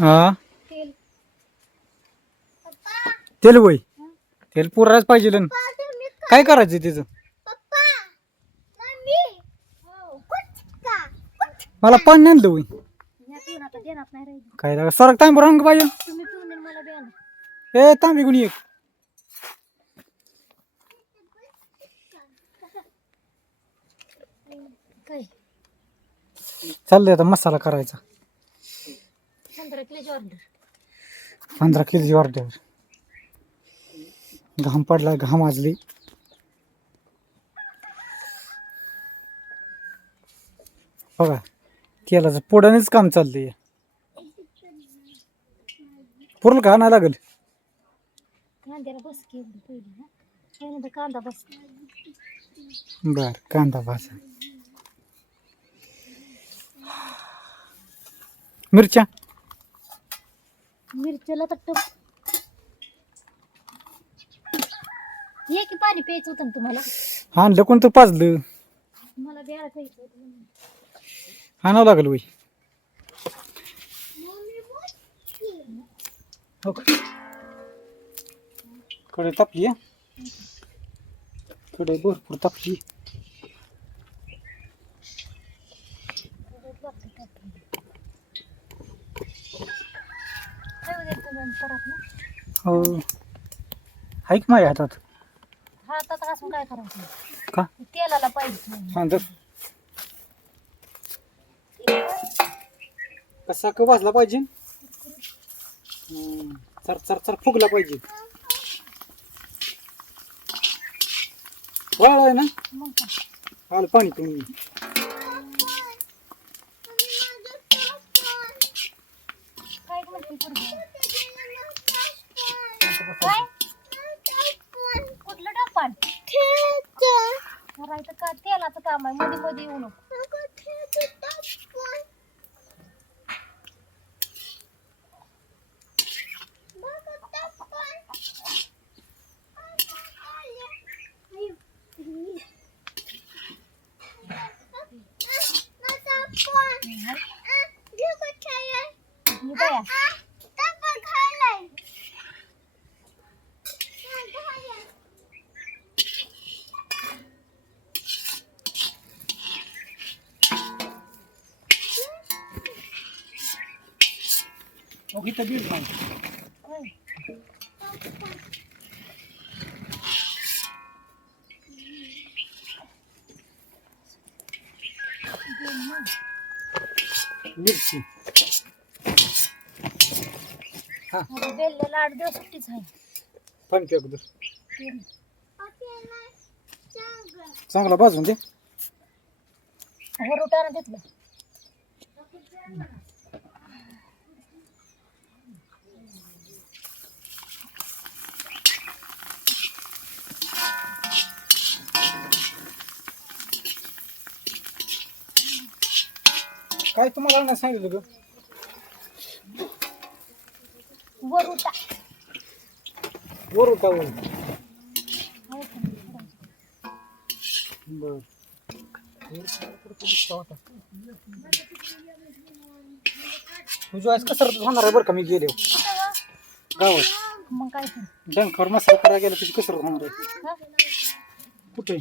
हा? तेल वय तेल पुरायच पाहिजे न. काय करायचं त्याचं मला पाणी आणलं वय नाही राहिली काय सरक तांब रंग पाहिजे ए तांबी गुणी एक चाललंय आता मसाला करायचा. पंधरा किलोची ऑर्डर पंधरा किलोची ऑर्डर घाम पडला घाम आजली बघा तेलाचं पोडानेच काम चाललंय. पुरल का? नाही लागेल. कांद्याला बस की एवढी पहिली ना कांदा बस. बर कांदा भाजा मिरच्या? मिरच्याला तर टप ये की पाणी प्यायचं होतं ना तुम्हाला? आणलं कोणतं पाजलं. मला द्यायला प्यायचं होतं म्हणून. आणावं लागेल वय हो का? कडे तापली आहे कडे भरपूर तापली. ना. हो. ऐक माझ्या हातात? हातात असून काय करायचं का? तेलाला पाहिजे कसा का वाजला पाहिजे? हम्म, चर चर चर फुगला पाहिजे. वाळ आहे ना? मग काय? आलं पाणी तुम्ही काय म्हणते पोरगी? काय कुठलं टप्पान करायचं कामाचं काम आहे मध्ये मध्ये येऊ नको. मग इथं बीड नाही. मिरची माझं बेल्ल्याला आठ दिवस सुट्टीच आहे. प्या अगोदर तेल. चांगला भाजून दे. वर उठायला घेतलं काय तुम्हाला नाही सांगितलं ग? वर उठा. वर उठा हो? बर. तुझ्या आज कसरत होणार आहे बरं का मी गेले ग? गावात. मग काय डंकर मसाला करायला गेला तुझी कसरत होणार आहे. हा? कुठे?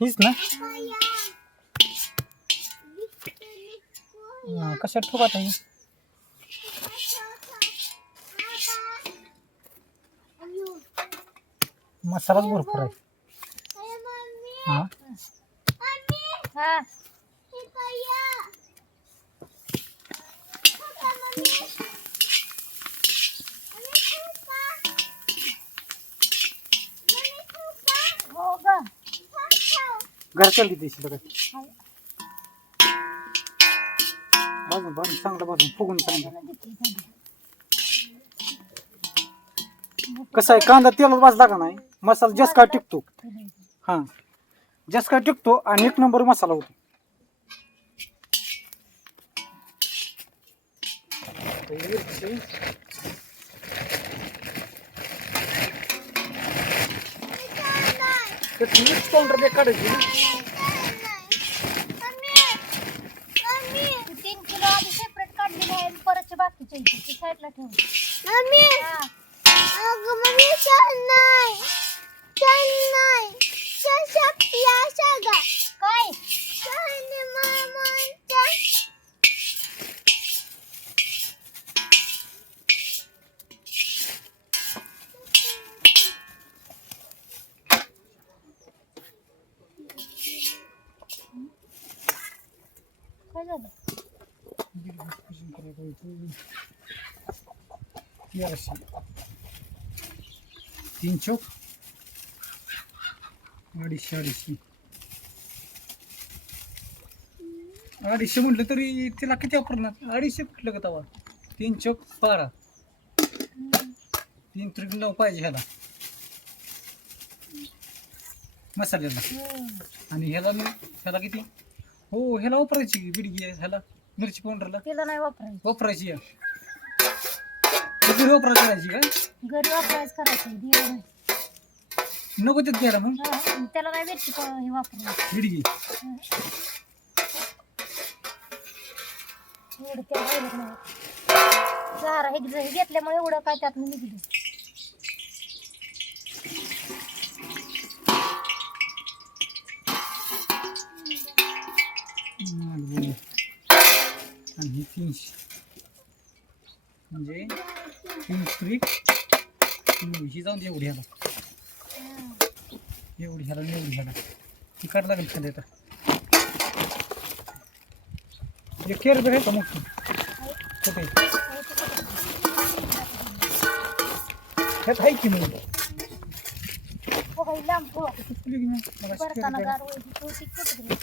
हीच ना? कशात ठोकात आहे मसालाच भरपूर आहे. हा? हा हो ग घरच्याला बाजून बाजून चांगलं बाजून फुगून चांगलं. कसं आहे कांदा तेलात भाजला का नाही? मसाला जास्त काय टिकतो. हा. जास्त काय टिकतो आणि एक नंबर मसाला होतो. पावडर काढायची ना. आहे साईडला ठेव मम्मी हा अगं मम्मी चल नाही. चल नाही. चल शकल्या चल. तेराशे तीन चौक. अडीचशे अडीचशे. अडीचशे म्हटलं तरी तिला किती वापरणार? अडीचशे कुठलं का तवा? तीन चौक बारा. तीन तरी नऊ पाहिजे ह्याला. मसाल्याला. आणि ह्याला मी ह्याला किती? हो ह्याला वापरायची बिडगी ह्याला? मिरची पावडरला? तिला नाही वापरायचं. वापरायची आहे किती वापरा करायची का? घरी वापरायचं करायचं दिवा नाही नको त्यात घ्यायला मग. हा, त्याला नाही मिरची पाव- हे एवढं राहिलं नाही. झारा हे हे घेतल्यामुळे एवढं काय त्यात निघलं. आणि ही तीनशे. म्हणजे? फ्री ही जाऊन दे एवढी ह्याला. एवढी ह्याला एवढी ह्याला. ती काढ लागेल खाली आता. एक केअर बघ आहे का मोठं कुठे? त्यात आहे की मग हो लांब हो किती मग मला परताना care गार वैदी तो ती कुठं करायला.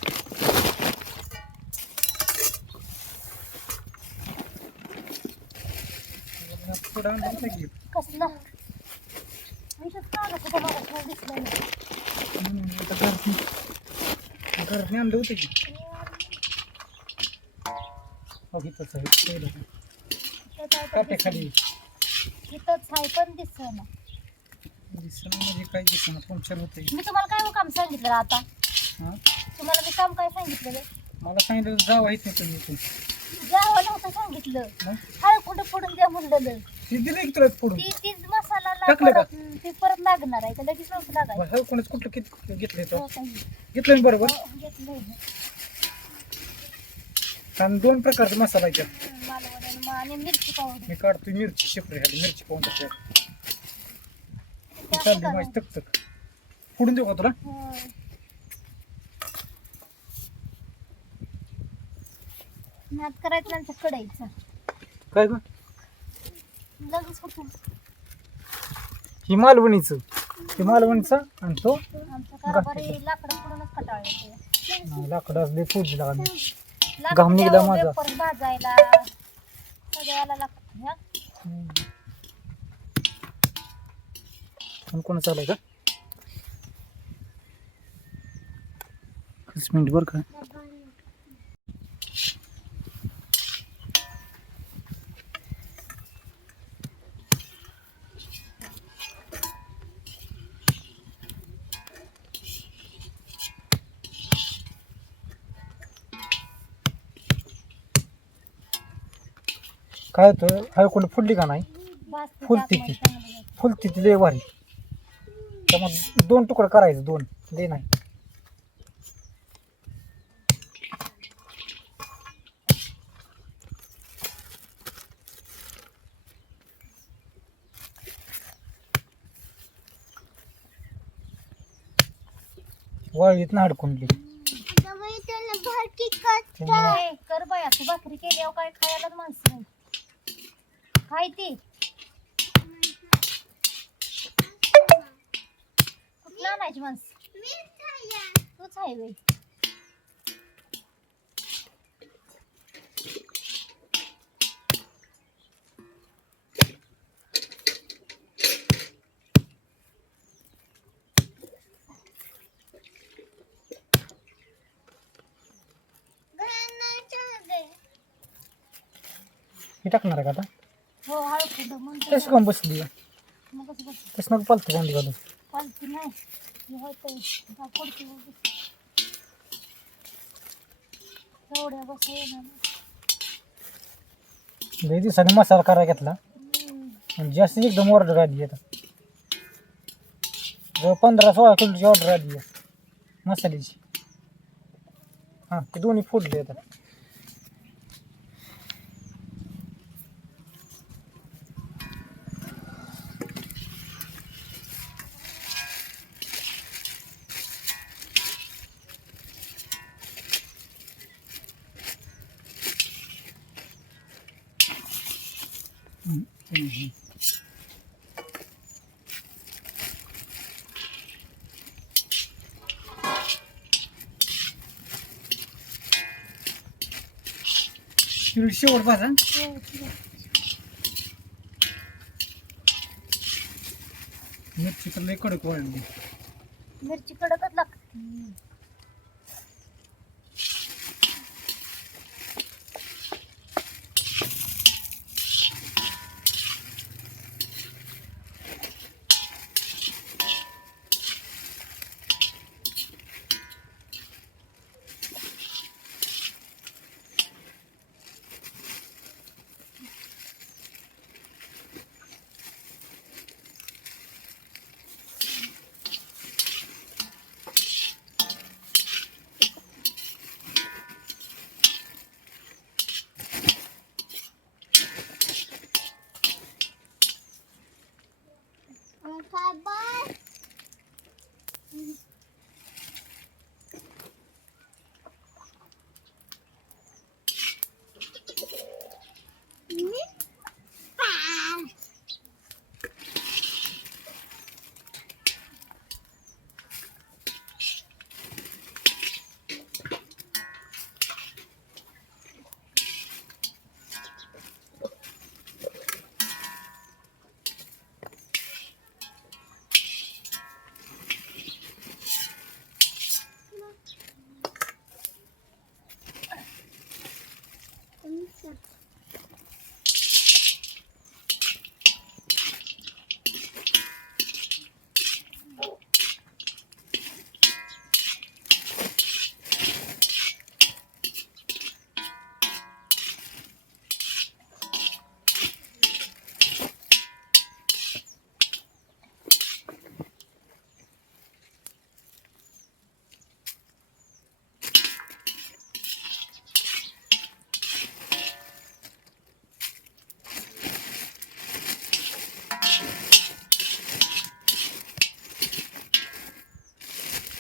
पुढं आणलं होतं की. कसला इथंच कागद होता मला काय दिसलं नाही. हम्म, आता घरातून घरातून आणलं होतं की इथंच आहे काटे खाली. इथंच आहे पण दिसलं दिसणं म्हणजे काय दिसणं पंक्चर होतंय मी तुम्हाला काय काम सांगितलं आता तुम्हाला मी काम काय सांगितलं मला सांगितलं जावं आहे तुम्ही इथून जावं नव्हतं सांगितलं कुठं पडून द्या म्हणलेलं ती दिलं की तुला ती तीच मसाला ला- टाकलं का? परत ती परत लागणार आहे तर लगेच नव्हतं लागायचं. हा कोणच कुठलं किती घेतलं हो, काही. घेतलं ना बरोबर? हो, घेतलंय ना. आणि दोन प्रकारचा मसाला आहे त्यात. मालवण आणि मा- आणि मिरची पावडर. मी काढतो मिरची शेपरी खाली मिरची पाहून टाकते चालली माझी तक तक. फोडून देऊ का तुला? हं. करायचं कडायचं काय गं? लगेच होतो ही मालवणीचं. मालवणीचा आणि तो कारभारी लाकडं असले फोडली लागली. घाम निघला माझा. वेपर भाजायला. सगळ्याला लागतं ह्या. आणि कोण चालय का? वीस मिनिट बरं का? काय होतं? हळू कोणी फुडली का नाही? फुलती ती. मग. फुलती ती लय भारी. त्यामुळे दोन तुकडे करायचे दोन. लय नाही. वाळीत ना ए, कर बाया तू भाकरी केल्यावर काय खायलाच माणसं नाही. खाय ती कुठलं आणायची माणसं मी खाया तूच आहे बाई हे टाकणार आहे का आता हो हळू फुटं म्हणतो कशी काम बसली कसं नको पालती कोंडी घालून पालती नाही हे. लई दिवसांनी मसाला करायला घेतला जास्त एकदम ऑर्डर आली आता जवळ पंधरा सोळा किलोची ऑर्डर आली मसाल्याची हां ते दोन्ही फुटले आता शेवट पाहा हो, मिरची तर लई कडक वाढली मिरची कडकच लागते.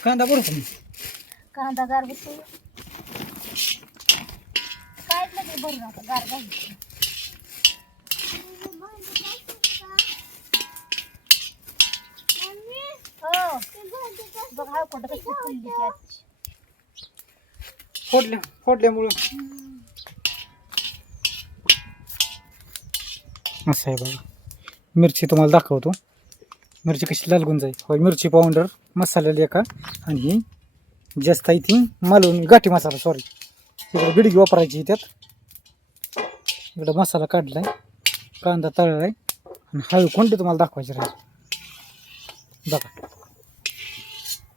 कांदा बरं तुम्ही कांदा गार काय आता हो. बघ हा कुठं कशी फुलली ती आजची. फोडल्या फोडल्यामुळं. असं आहे बघा. मिरची तुम्हाला दाखवतो. मिरची कशी लालगून जाईल. होय मिरची पावडर. मसाला एका आणि ही जास्त आहे ती गाठी मसाला सॉरी इकडे बिडगी वापरायची त्यात. इकडं मसाला आहे कांदा तळलाय आणि हळू कोणते तुम्हाला दाखवायचे राहील. बघा.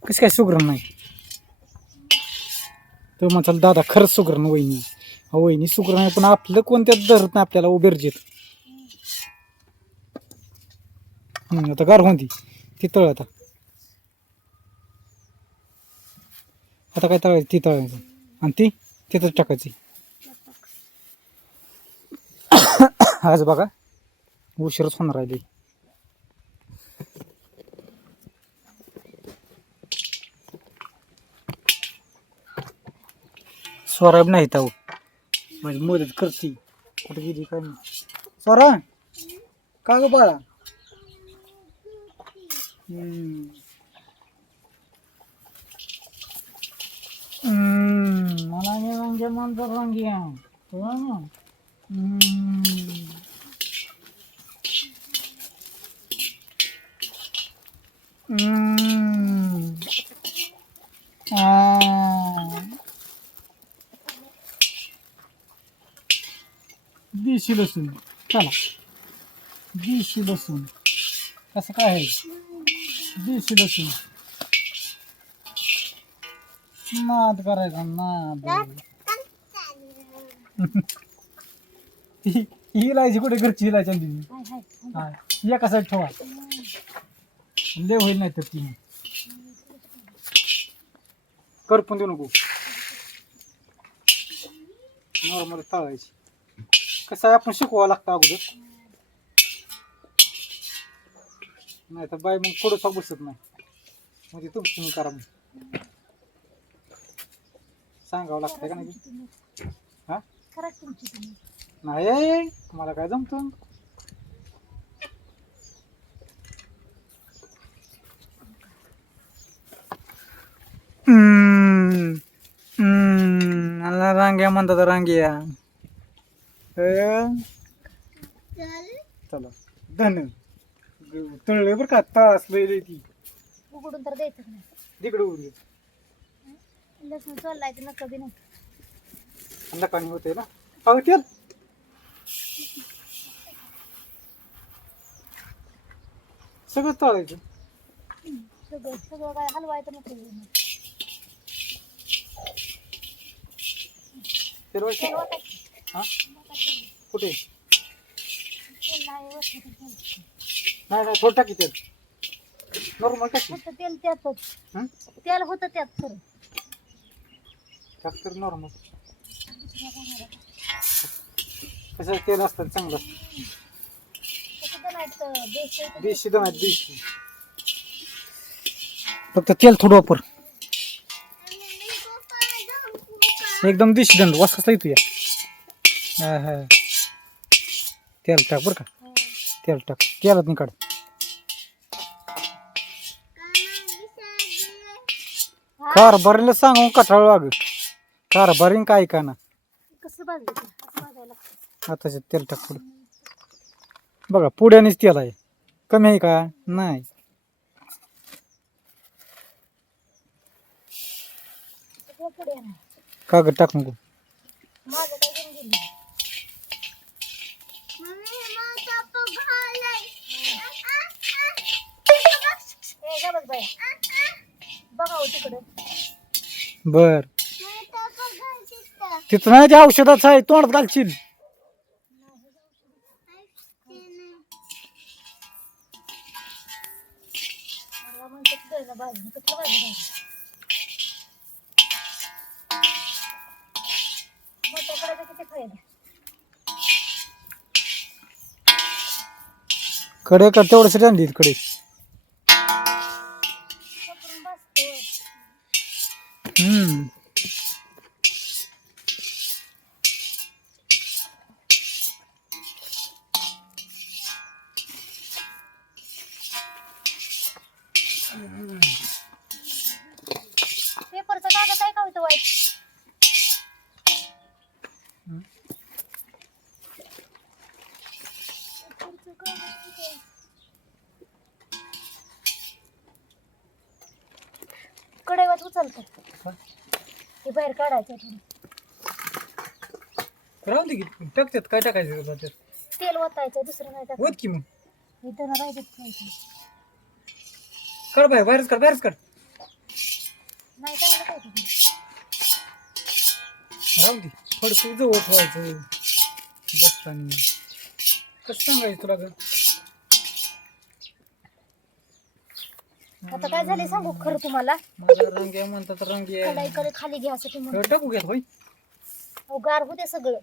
कसं काय सुगरण नाही. तर म्हणताल दादा खरंच सुगरण वहिनी. वहिनी सुगरण आहे पण आपलं कोणत्याच धरत नाही आपल्याला उबेरजीत आता गार होती ती तळ आता. आता काय तळायचं? ती तळायचं. आणि ती तिथंच टाकायची. आज बघा उशीरच होणार आहे स्वराब नाही तर माझी मदत करते कुठे गेली काय नाही स्वरा का ग बाळा? हम्म. हम्म, मला नाही म्हणजे म्हणतो रंगी आहे. हो ना? हम्म. हम्म. आ. देशी लसूण चला देशी लसूण कसं काय आहे देशी लसूण नाद करायचा नाद. ही इलायची कुठे घरची इलायची आणली मी. हा एका साईड ठेवा. लय होईल नाही तर ती. करपून देऊ नको. नॉर्मल तळायची कसं आहे आपण शिकवावं लागतं अगोदर. नाही तर बाई मग पुढं बसत नाही. म्हणजे तुमचं तुम्ही करा मग. सांगावं लागतं का नाही? हा? करा तुमची तुम्ही. नाही मला काय जमतं? मला रांग्या म्हणतात रांग्या. अं, चल चला धन. तळले बरं का तास लय ती उघडून तर द्यायचं नाही? तिकडे उरली लसूण चाललाय तर नका बी नाही. होते ना? अगं तेल. सगळं तळायचं. सगळं सगळं काय हलवायचं नको तेल वाटतं? तेल वाटायचं हा? कुठे? तेल नाही तर. नाही नाही थोडं टाकी तेल. नॉर्मल टाकी. फक्त तेल त्यातच. हं? तेल होतं त्यात सर टाक तर नॉर्मल कसं तेल असतं चांगलं? देशी दम आहेत देशी. फक्त तेल थोडं वापर. एकदम देशी दंड वास कसला येतो या हा हा. तेल टाक बरं का. तेल टाक. तेलात नाही काढ कारभारीला सांगून कठाळ वाग. कारभारीन काय का ना. कसं भाजायला. आताचे तेल टाक पुढं. बघा पुढ्यानेच तेल आहे. कमी आहे का? नाही. कागद टाक नको बघ हो तिकडं. बर. तिथं नाही ते औषधाचं आहे तोंडात घालशील. कडे कर तेवढ्यासाठी आणली कडे कढईवर उचलतो ते बाहेर काढायचं थोडं. दे की टाकतात काय टाकायचं तुला ओतायचं दुसरं नाही की मग. इथं राहायचं. कर बाय बाहेरच कर बाहेरच कर नाही चांगलं काय ते. राहू दे जवळ ठेवायचं बसताना. कसं सांगायचं तुला ग आता काय झाले सांगू खरं तुम्हाला? माझा रंग्या म्हणतात रंग्या कढईकडे खाली घ्यायसाठी म्हणून टाकू घ्यात होय. अहो, गार होते सगळं.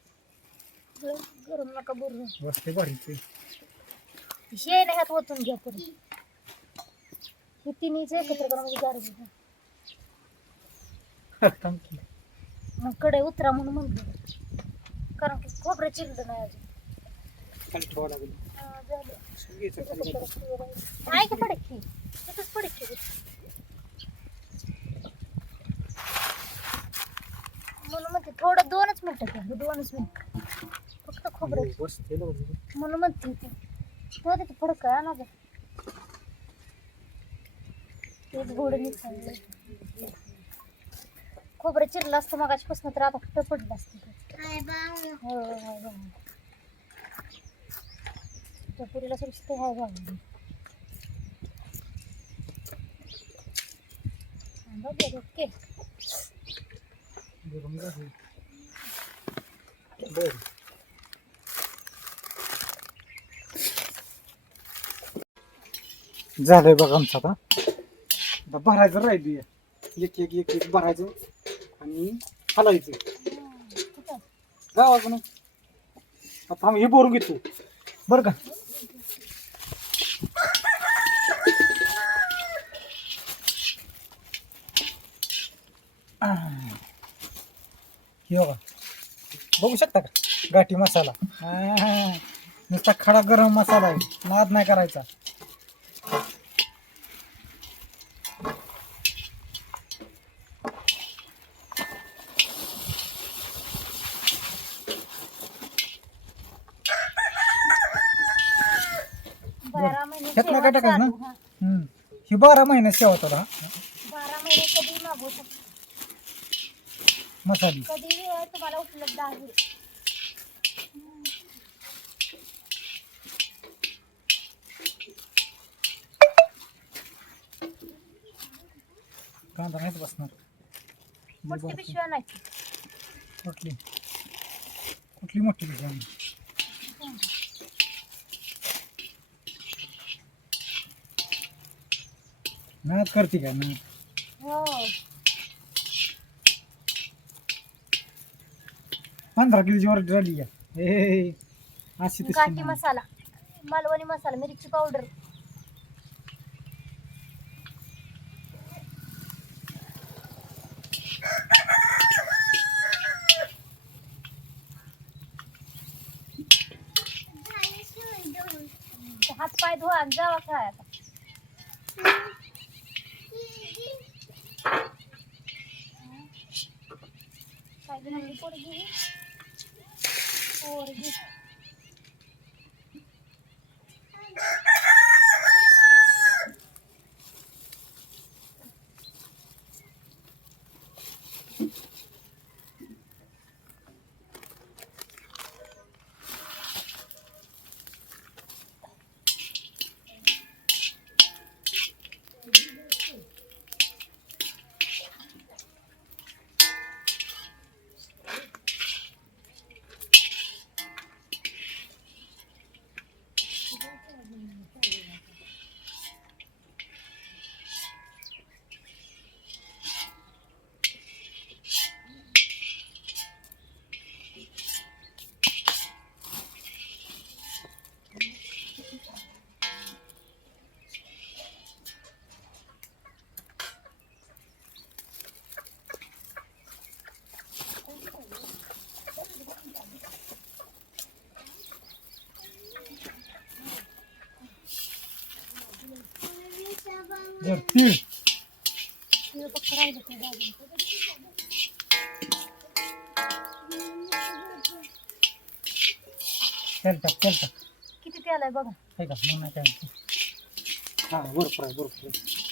गरम नका बरं बसते आहे. हे नाही हात ओतून घ्या परत हे तिन्हीच एकत्र करा म्हणजे गार होईल थांब की. मग कडे उतरा म्हणून म्हणलं. कारण की खोबरं चिरलं नाही अजून. खाली ठेवावं लागेल. हा, झालं. आहे. की. तिथंच पडक की म्हणून म्हणते थोडं दोनच मिनिटं घ्या दोनच मिनिट. फक्त खोबरं. म्हणून म्हणते ती तिथे फडक आहे ना तेच खोबरं चिरलं असतं मग पासून तर आता कुठं पडलं असतं. ते. हाय बाबा हो पुरीला सुरक्षित आहे बाबा झालंय बघा आमचा आता. भरायचं राहिली एक एक एक एक भरायचं आणि हलायचं. गावाकडून. आता आम्ही हे बोरू घेतो. बरं का? बघू शकता का गाठी मसाला. नुसता खडा गरम मसाला आहे नाद नाही करायचा बारा महिने टाकायचं ना? चालू, हा. हम्म. ही बारा महिने सेवा होता हा बारा महिने कधी मागवू शकतो मसाली. कधी वेळ तुम्हाला उपलब्ध आहे. कांदा नाहीच बसणार. मोठी कुठली? कुठली मोठी पिशवी? नाद करते का नाद हो पंधरा किलोची ऑर्डर अशी तशी गाठी नाही. मसाला. मालवणी मसाला मिरची पावडर. हात पाय धुवा आणि जावा काय आता काय बनवली पोरगी? पोरगी जर तीळ. तिला टाक तेल टाक. किती तेल आहे बघा. आहे का नाही काय हा बरोबर आहे बरोबर आहे